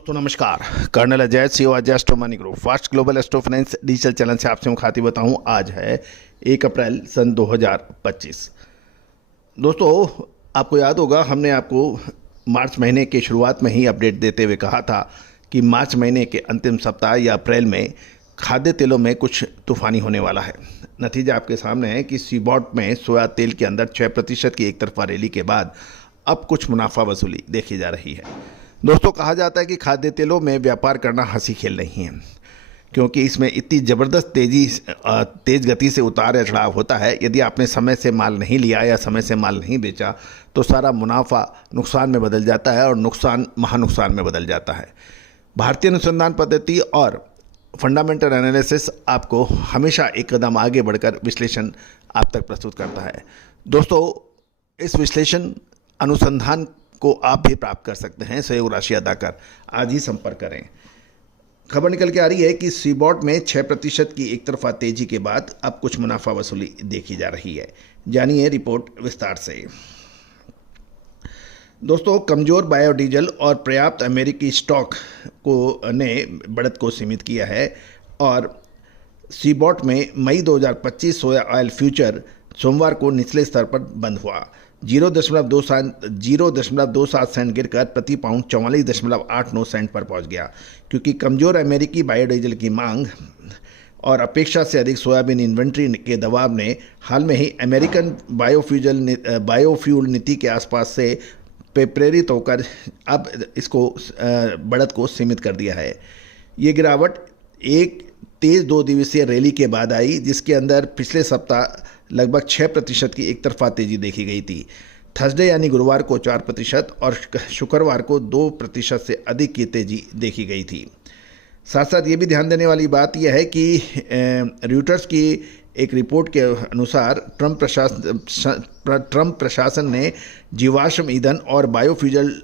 दोस्तों नमस्कार। Colonel Ajay CO Ajay astro money group fast global astro finance digital channel से आपसे मुखातिब होता हूं। आज है 1 अप्रैल सन 2025। दोस्तों आपको याद होगा, हमने आपको मार्च महीने के शुरुआत में ही अपडेट देते हुए कहा था कि मार्च महीने के अंतिम सप्ताह या अप्रैल में खाद्य तेलों में कुछ तूफानी होने वाला है। नतीजा आपके सामने है कि सीबॉट में सोया तेल के अंदर 6% की एक तरफा रैली के बाद अब कुछ मुनाफा वसूली देखी जा रही है। दोस्तों कहा जाता है कि खाद्य तेलों में व्यापार करना हंसी खेल नहीं है, क्योंकि इसमें इतनी ज़बरदस्त तेज़ गति से उतार या चढ़ाव होता है। यदि आपने समय से माल नहीं लिया या समय से माल नहीं बेचा तो सारा मुनाफा नुकसान में बदल जाता है और नुकसान महानुकसान में बदल जाता है। भारतीय अनुसंधान पद्धति और फंडामेंटल एनालिसिस आपको हमेशा एक कदम आगे बढ़कर विश्लेषण आप तक प्रस्तुत करता है। दोस्तों इस विश्लेषण अनुसंधान को आप भी प्राप्त कर सकते हैं सहयोग राशि अदा कर। आज ही संपर्क करें। खबर निकल के आ रही है कि सीबॉट में 6% की एक तरफा तेजी के बाद अब कुछ मुनाफा वसूली देखी जा रही है। जानिए रिपोर्ट विस्तार से। दोस्तों कमज़ोर बायोडीजल और पर्याप्त अमेरिकी स्टॉक को ने बढ़त को सीमित किया है और सीबॉट में मई 2025 सोया ऑयल फ्यूचर सोमवार को निचले स्तर पर बंद हुआ। 0.27 सेंट गिरकर प्रति पाउंड 44.89 सेंट पर पहुंच गया, क्योंकि कमज़ोर अमेरिकी बायोडीजल की मांग और अपेक्षा से अधिक सोयाबीन इन्वेंट्री के दबाव ने हाल में ही अमेरिकन बायोफ्यूल नीति के आसपास से प्रेरित होकर अब इसको बढ़त को सीमित कर दिया है। ये गिरावट एक तेज़ 2 दिवसीय रैली के बाद आई, जिसके अंदर पिछले सप्ताह लगभग 6% की एक तरफा तेजी देखी गई थी। थर्सडे यानी गुरुवार को 4% और शुक्रवार को 2% से अधिक की तेजी देखी गई थी। साथ साथ ये भी ध्यान देने वाली बात यह है कि रॉयटर्स की एक रिपोर्ट के अनुसार ट्रंप प्रशासन ने जीवाश्म ईंधन और बायोफ्यूल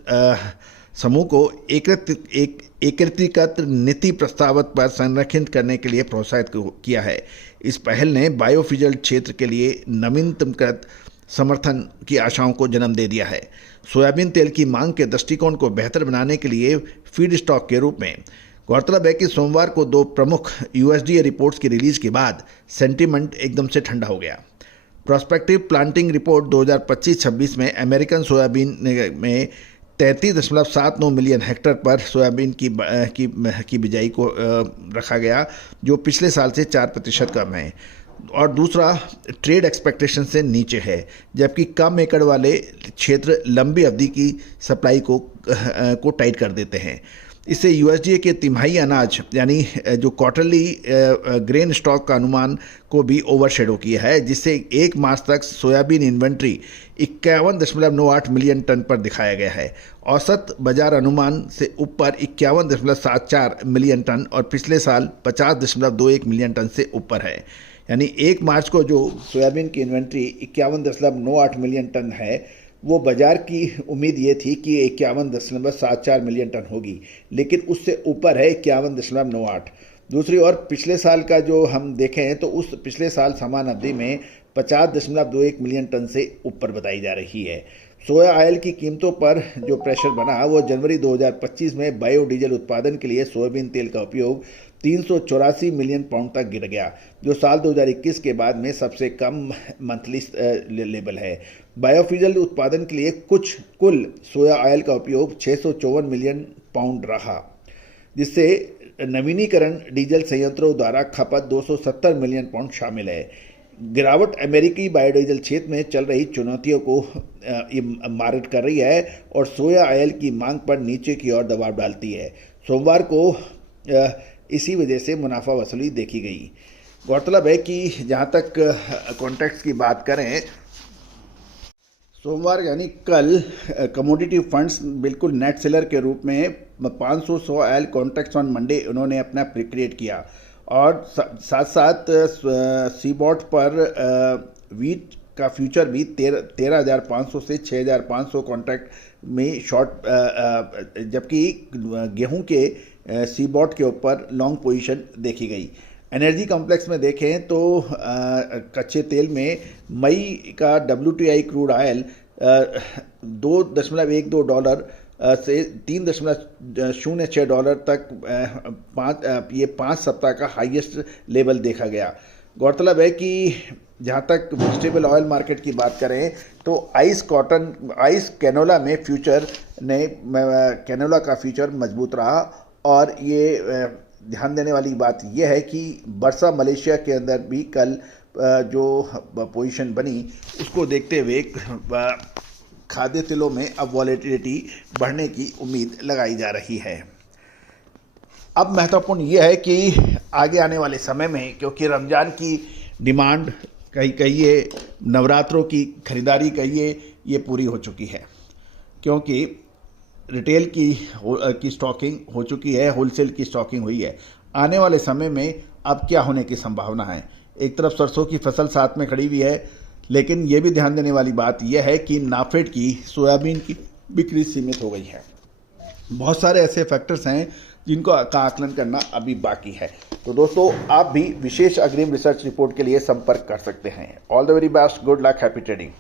समूह को एकीकृत नीति प्रस्तावत पर संरक्षित करने के लिए प्रोत्साहित किया है। इस पहल ने बायोफ्यूल क्षेत्र के लिए नवीनतमकृत समर्थन की आशाओं को जन्म दे दिया है। सोयाबीन तेल की मांग के दृष्टिकोण को बेहतर बनाने के लिए फीड स्टॉक के रूप में गौरतलब है कि सोमवार को 2 प्रमुख USDA रिपोर्ट्स की रिलीज के बाद सेंटीमेंट एकदम से ठंडा हो गया। प्रोस्पेक्टिव प्लांटिंग रिपोर्ट 2025-26 में अमेरिकन सोयाबीन में 33.79 मिलियन हेक्टेयर पर सोयाबीन की बिजाई को रखा गया, जो पिछले साल से 4% कम है। और दूसरा ट्रेड एक्सपेक्टेशन से नीचे है, जबकि कम एकड़ वाले क्षेत्र लंबी अवधि की सप्लाई को टाइट कर देते हैं। इससे USDA के तिमाही अनाज यानी जो क्वार्टरली ग्रेन स्टॉक का अनुमान को भी ओवरशेडो किया है, जिससे 1 मार्च तक सोयाबीन इन्वेंट्री 51.98 मिलियन टन पर दिखाया गया है। औसत बाजार अनुमान से ऊपर 51.74 मिलियन टन और पिछले साल 50.21 मिलियन टन से ऊपर है। यानी 1 मार्च को जो सोयाबीन की इन्वेंट्री 51.98 मिलियन टन है, वो बाजार की उम्मीद ये थी कि 51.74 मिलियन टन होगी, लेकिन उससे ऊपर है 51.98। दूसरी ओर पिछले साल का जो हम देखें तो उस पिछले साल समान अवधि में 50.21 मिलियन टन से ऊपर बताई जा रही है। सोया ऑयल की कीमतों पर जो प्रेशर बना वो जनवरी 2025 में बायोडीजल उत्पादन के लिए सोयाबीन तेल का उपयोग 384 मिलियन पाउंड तक गिर गया, जो साल 2021 के बाद में सबसे कम मंथली लेवल है। बायोफ्यूल उत्पादन के लिए कुल सोया ऑयल का उपयोग 654 मिलियन पाउंड रहा, जिससे नवीनीकरण डीजल संयंत्रों द्वारा खपत 270 मिलियन पाउंड शामिल है। गिरावट अमेरिकी बायोडीजल क्षेत्र में चल रही चुनौतियों को मार्ग कर रही है और सोया ऑयल की मांग पर नीचे की ओर दबाव डालती है। सोमवार को इसी वजह से मुनाफा वसूली देखी गई। गौरतलब है कि जहां तक कॉन्ट्रैक्ट्स की बात करें, सोमवार यानी कल कमोडिटी फंड्स बिल्कुल नेट सेलर के रूप में 500 सोया ऑयल कॉन्ट्रैक्ट्स ऑन मंडे उन्होंने अपना क्रिएट किया और साथ साथ सीबॉट पर वीट का फ्यूचर भी 13,500 से 6,500 कॉन्ट्रैक्ट में शॉर्ट, जबकि गेहूं के सीबॉट के ऊपर लॉन्ग पोजीशन देखी गई। एनर्जी कॉम्प्लेक्स में देखें तो कच्चे तेल में मई का WTI क्रूड ऑयल $2.12 से $3.06 तक ये 5 सप्ताह का हाईएस्ट लेवल देखा गया। गौरतलब है कि जहाँ तक वेजिटेबल ऑयल मार्केट की बात करें तो आइस कैनोला में कैनोला का फ्यूचर मजबूत रहा और ये ध्यान देने वाली बात यह है कि बरसा मलेशिया के अंदर भी कल जो पोजीशन बनी उसको देखते हुए खाद्य तेलों में अब वॉलेटिलिटी बढ़ने की उम्मीद लगाई जा रही है। अब महत्वपूर्ण यह है कि आगे आने वाले समय में, क्योंकि रमज़ान की डिमांड कहिए, नवरात्रों की खरीदारी कहिए, ये पूरी हो चुकी है, क्योंकि रिटेल की स्टॉकिंग हो चुकी है, होलसेल की स्टॉकिंग हुई है। आने वाले समय में अब क्या होने की संभावना है? एक तरफ सरसों की फसल साथ में खड़ी हुई है, लेकिन ये भी ध्यान देने वाली बात यह है कि नाफेड की सोयाबीन की बिक्री सीमित हो गई है। बहुत सारे ऐसे फैक्टर्स हैं जिनको का आकलन करना अभी बाकी है। तो दोस्तों, आप भी विशेष अग्रिम रिसर्च रिपोर्ट के लिए संपर्क कर सकते हैं। All the very best, good luck, happy trading.